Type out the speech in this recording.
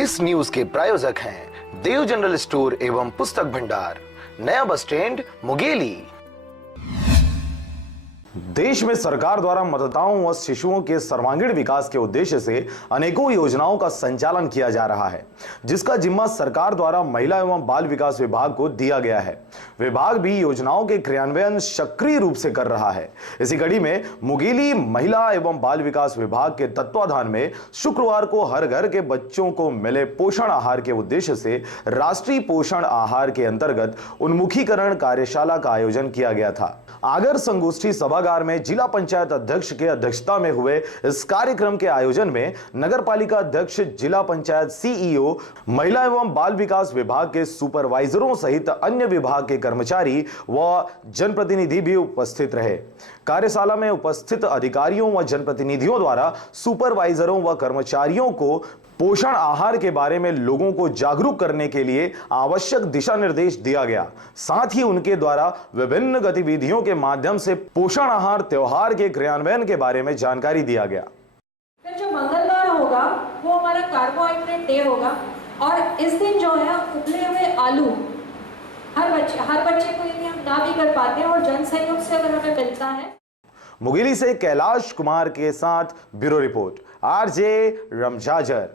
इस न्यूज के प्रायोजक हैं देव जनरल स्टोर एवं पुस्तक भंडार, नया बस स्टैंड, मुंगेली। देश में सरकार द्वारा मतदाताओं व शिशुओं के सर्वांगीण विकास के उद्देश्य से अनेकों योजनाओं का संचालन किया जा रहा है, जिसका जिम्मा सरकार द्वारा महिला एवं बाल विकास विभाग को दिया गया है। विभाग भी योजनाओं के क्रियान्वयन सक्रिय रूप से कर रहा है। इसी कड़ी में मुंगेली महिला एवं बाल विकास विभाग के तत्वाधान में शुक्रवार को हर घर के बच्चों को मिले पोषण आहार के उद्देश्य से राष्ट्रीय पोषण आहार के अंतर्गत उन्मुखीकरण कार्यशाला का आयोजन किया गया था। आगर संगोष्ठी सभागार में जिला पंचायत अध्यक्ष के अध्यक्षता में हुए इस कार्यक्रम के आयोजन में नगर पालिका अध्यक्ष, जिला पंचायत सीईओ, महिला एवं बाल विकास विभाग के सुपरवाइजरों सहित अन्य विभाग के कर्मचारी व जनप्रतिनिधि भी उपस्थित रहे। कार्यशाला में उपस्थित अधिकारियों व जनप्रतिनिधियों द्वारा सुपरवाइजरों व कर्मचारियों को पोषण आहार के बारे में लोगों को जागरूक करने के लिए आवश्यक दिशा निर्देश दिया गया। साथ ही उनके द्वारा विभिन्न गतिविधियों के माध्यम से पोषण आहार त्योहार के क्रियान्वयन के बारे में जानकारी दिया गया। फिर जो मंगलवार होगा वो हमारा कार्बोहाइड्रेट डे होगा और इस दिन जो है उबले हुए आलू हर बच्चे को यदि हम ना भी कर पाते हैं और जन सहयोग से अगर हमें मिलता है। मुंगेली से कैलाश कुमार के साथ ब्यूरो रिपोर्ट, आरजे रमजाजर।